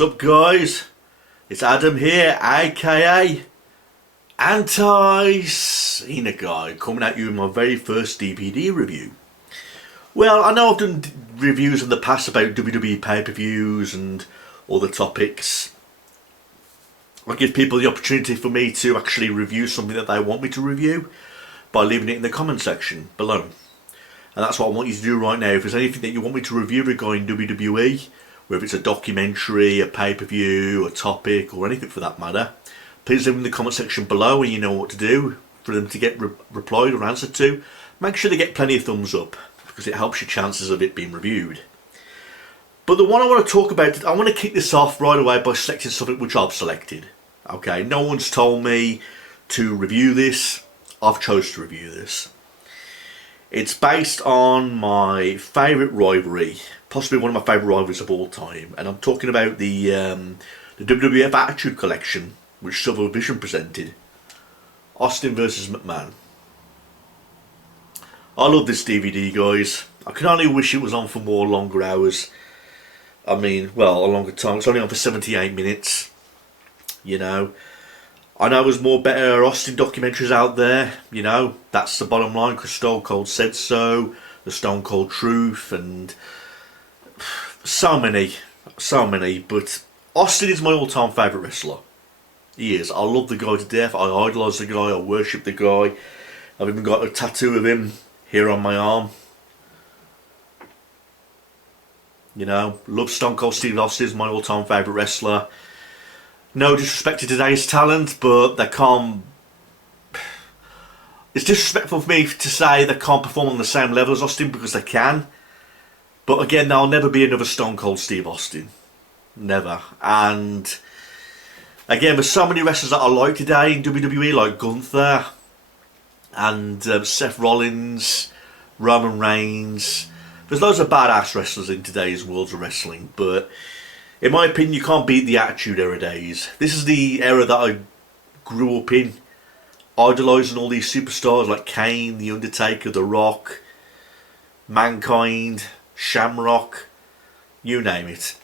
What's up, guys? It's Adam here, aka Anti-Cena Guy, coming at you with my very first DVD review. Well, I know I've done reviews in the past about WWE pay-per-views and other topics. I give people the opportunity for me to actually review something that they want me to review by leaving it in the comment section below. And that's what I want you to do right now. If there's anything that you want me to review regarding WWE, whether it's a documentary, a pay-per-view, a topic, or anything for that matter, please leave them in the comment section below and you know what to do for them to get replied or answered to. Make sure they get plenty of thumbs up, because it helps your chances of it being reviewed. But the one I want to talk about, I want to kick this off right away by selecting something which I've selected. Okay, no one's told me to review this, I've chose to review this. It's based on my favourite rivalry, possibly one of my favourite rivalries of all time, and I'm talking about the WWF Attitude Collection, which Silver Vision presented. Austin vs McMahon. I love this DVD, guys. I can only wish it was on for more longer hours. I mean, well, a longer time. It's only on for 78 minutes. You know, I know there's more better Austin documentaries out there. You know, that's the bottom line, because Stone Cold said so. The Stone Cold Truth, and so many. But Austin is my all-time favourite wrestler. He is. I love the guy to death. I idolise the guy. I worship the guy. I've even got a tattoo of him here on my arm. You know, love Stone Cold Steve Austin, is my all-time favourite wrestler. No disrespect to today's talent, but they can't... It's disrespectful for me to say they can't perform on the same level as Austin, because they can. But again, there'll never be another Stone Cold Steve Austin. Never. And again, there's so many wrestlers that I like today in WWE, like Gunther and Seth Rollins, Roman Reigns. There's loads of badass wrestlers in today's world of wrestling, but in my opinion, you can't beat the Attitude Era days. This is the era that I grew up in, idolising all these superstars like Kane, The Undertaker, The Rock, Mankind, Shamrock, you name it.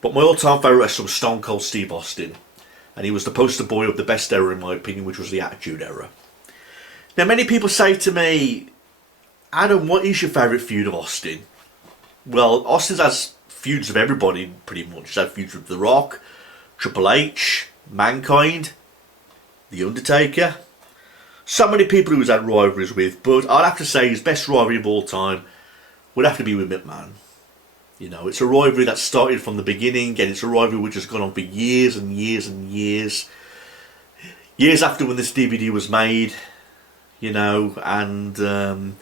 But my all-time favourite wrestler was Stone Cold Steve Austin, and he was the poster boy of the best era in my opinion, which was the Attitude Era. Now, many people say to me, Adam, what is your favourite feud of Austin? Well, Austin has feuds of everybody pretty much. He's had feuds with The Rock, Triple H, Mankind, The Undertaker. So many people who he's had rivalries with, but I'd have to say his best rivalry of all time would have to be with McMahon. You know, it's a rivalry that started from the beginning, and it's a rivalry which has gone on for years and years and years. Years after when this DVD was made, you know, and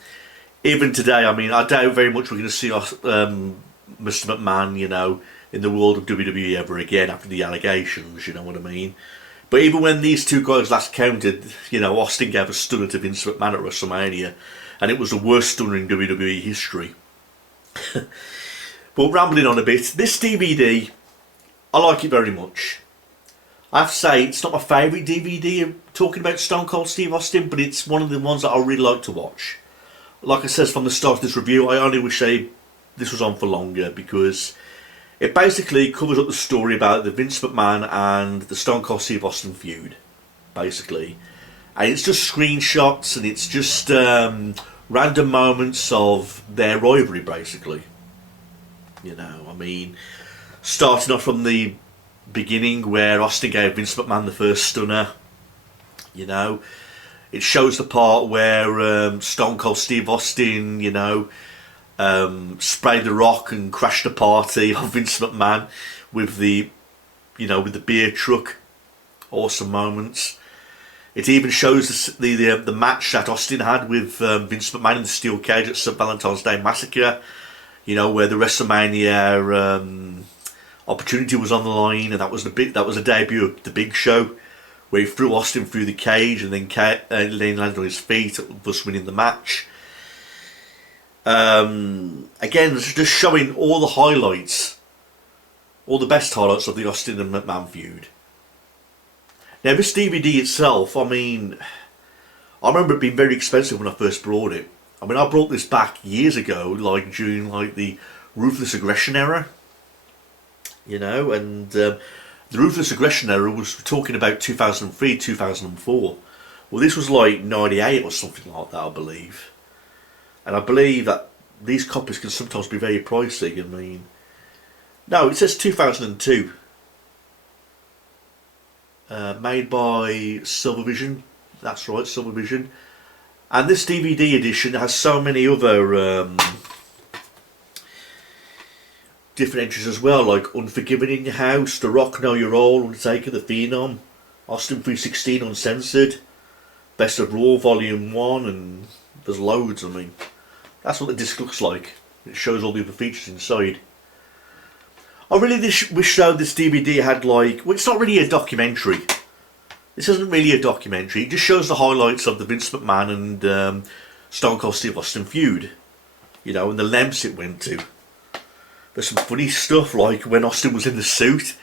even today, I mean, I doubt very much we're going to see Mr. McMahon, you know, in the world of WWE ever again after the allegations, you know what I mean? But even when these two guys last counted, you know, Austin gave a stunner to Vince McMahon at WrestleMania, and it was the worst stunner in WWE history. But rambling on a bit, this DVD, I like it very much. I have to say, it's not my favourite DVD talking about Stone Cold Steve Austin, but it's one of the ones that I really like to watch. Like I said from the start of this review, I only wish this was on for longer, because it basically covers up the story about the Vince McMahon and the Stone Cold Steve Austin feud, basically. And it's just screenshots, and it's just random moments of their rivalry, basically. You know, I mean, starting off from the beginning where Austin gave Vince McMahon the first stunner, you know. It shows the part where Stone Cold Steve Austin, you know, sprayed the Rock and crashed the party of Vince McMahon with the, you know, with the beer truck. Awesome moments. It even shows the match that Austin had with Vince McMahon in the steel cage at St. Valentine's Day Massacre. You know, where the WrestleMania opportunity was on the line, and that was the debut of the Big Show, where he threw Austin through the cage and then landed on his feet, thus winning the match. Again, it's just showing all the highlights, all the best highlights of the Austin and McMahon feud. Now, this DVD itself, I mean, I remember it being very expensive when I first bought it. I mean, I brought this back years ago, like during like the Ruthless Aggression era. you know, and the Ruthless Aggression era was talking about 2003, 2004. Well, this was like 98 or something like that, I believe. And I believe that these copies can sometimes be very pricey. I mean, no, it says 2002. Made by Silvervision. That's right, Silvervision. And this DVD edition has so many other different entries as well, like Unforgiven in Your House, The Rock, Know Your All, Undertaker, The Phenom, Austin 316 Uncensored, Best of Raw Volume 1, and there's loads. I mean, that's what the disc looks like. It shows all the other features inside. I really wish though this DVD had like, well, it's not really a documentary. This isn't really a documentary. It just shows the highlights of the Vince McMahon and Stone Cold Steve Austin feud. You know, and the lengths it went to. There's some funny stuff like when Austin was in the suit.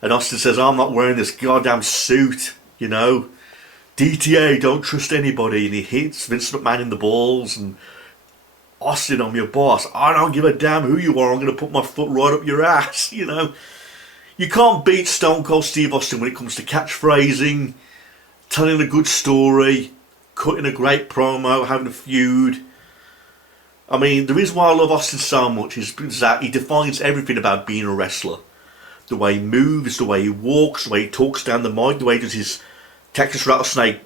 And Austin says, I'm not wearing this goddamn suit. You know. DTA, don't trust anybody. And he hits Vince McMahon in the balls. And Austin, I'm your boss. I don't give a damn who you are. I'm going to put my foot right up your ass. You know. You can't beat Stone Cold Steve Austin when it comes to catchphrasing, telling a good story, cutting a great promo, having a feud. I mean, the reason why I love Austin so much is because that he defines everything about being a wrestler. The way he moves, the way he walks, the way he talks down the mic, the way he does his Texas Rattlesnake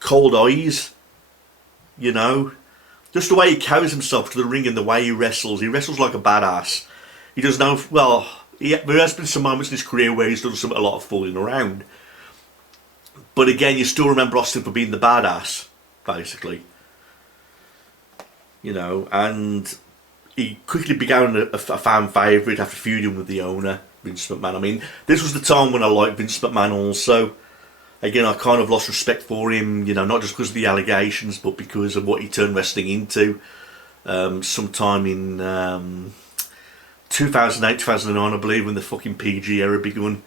cold eyes. You know, just the way he carries himself to the ring and the way he wrestles. He wrestles like a badass. He does no, well, there has been some moments in his career where he's done a lot of fooling around. But again, you still remember Austin for being the badass, basically. You know, and he quickly became a fan favourite after feuding with the owner, Vince McMahon. I mean, this was the time when I liked Vince McMahon also. Again, I kind of lost respect for him, you know, not just because of the allegations, but because of what he turned wrestling into. Sometime in 2008, 2009, I believe, when the fucking PG era begun,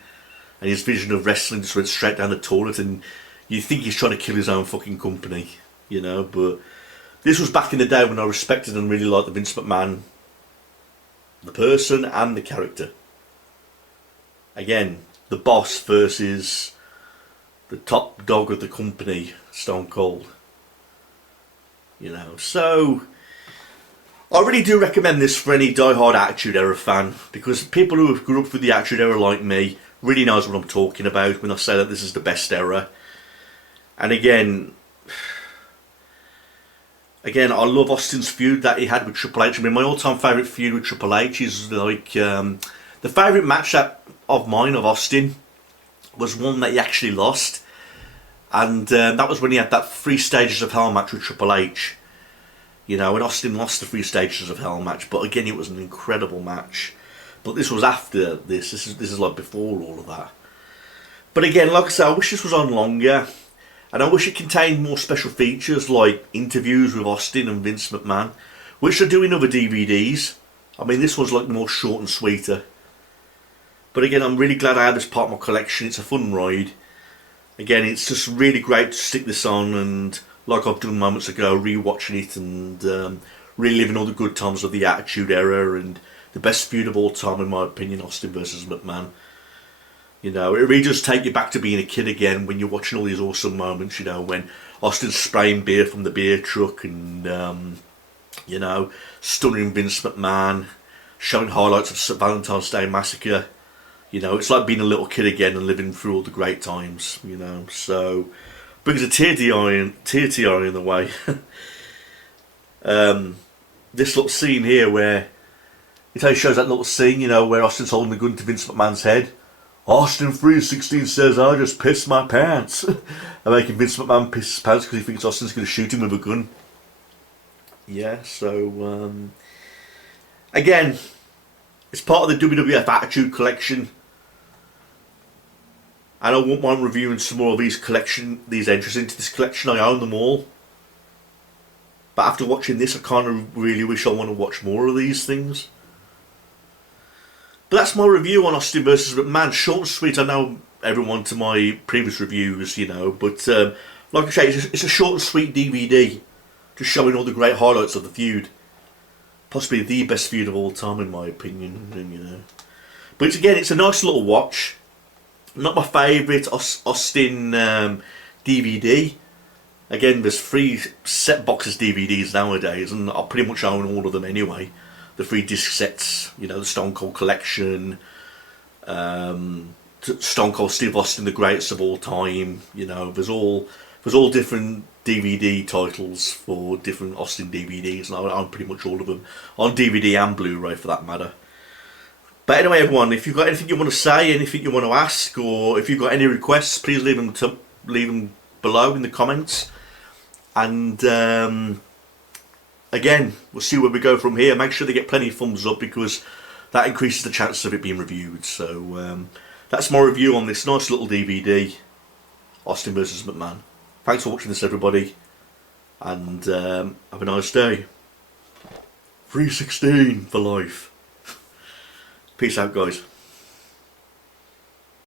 and his vision of wrestling just went straight down the toilet, and you think he's trying to kill his own fucking company, you know. But this was back in the day when I respected and really liked the Vince McMahon, the person and the character. Again, the boss versus the top dog of the company, Stone Cold. You know, so I really do recommend this for any die-hard Attitude Era fan, because people who have grew up with the Attitude Era like me really knows what I'm talking about when I say that this is the best era. And again, I love Austin's feud that he had with Triple H. I mean, my all-time favourite feud with Triple H is like the favourite match of mine of Austin was one that he actually lost, and that was when he had that 3 Stages of Hell match with Triple H. You know, and Austin lost the 3 Stages of Hell match, but again, it was an incredible match. But this was after this. This is like before all of that. But again, like I said, I wish this was on longer. And I wish it contained more special features like interviews with Austin and Vince McMahon, which I do in other DVDs. I mean, this one's like more short and sweeter. But again, I'm really glad I had this part of my collection. It's a fun ride. Again, it's just really great to stick this on and, like I've done moments ago, re-watching it and reliving all the good times of the Attitude Era and the best feud of all time, in my opinion, Austin versus McMahon. You know, it really does take you back to being a kid again when you're watching all these awesome moments, you know, when Austin's spraying beer from the beer truck and, you know, stunning Vince McMahon, showing highlights of St. Valentine's Day Massacre. You know, it's like being a little kid again and living through all the great times, you know. So, brings a tear to your eye in the way. This little scene here where it shows that little scene, you know, where Austin's holding the gun to Vince McMahon's head. Austin 316 says, I just pissed my pants. And making Vince McMahon piss his pants because he thinks Austin's going to shoot him with a gun. Yeah, so, again, it's part of the WWF Attitude Collection. And I wouldn't mind reviewing some more of these entries into this collection. I own them all. But after watching this, I kind of really wish I want to watch more of these things. But that's my review on Austin vs. McMahon. Short and sweet. I know everyone to my previous reviews, you know. But like I say, it's a short and sweet DVD. Just showing all the great highlights of the feud. Possibly the best feud of all time, in my opinion. And, you know. But it's, again, it's a nice little watch. Not my favourite Austin DVD. Again, there's 3 set boxes DVDs nowadays, and I pretty much own all of them anyway. The 3 disc sets, you know, the Stone Cold Collection, Stone Cold Steve Austin, the greatest of all time. You know, there's all different DVD titles for different Austin DVDs, and I own pretty much all of them on DVD and Blu-ray for that matter. But anyway, everyone, if you've got anything you want to say, anything you want to ask, or if you've got any requests, please leave them below in the comments. And again, we'll see where we go from here. Make sure they get plenty of thumbs up, because that increases the chances of it being reviewed. So that's my review on this nice little DVD, Austin vs McMahon. Thanks for watching this, everybody, and have a nice day. 316 for life. Peace out, guys.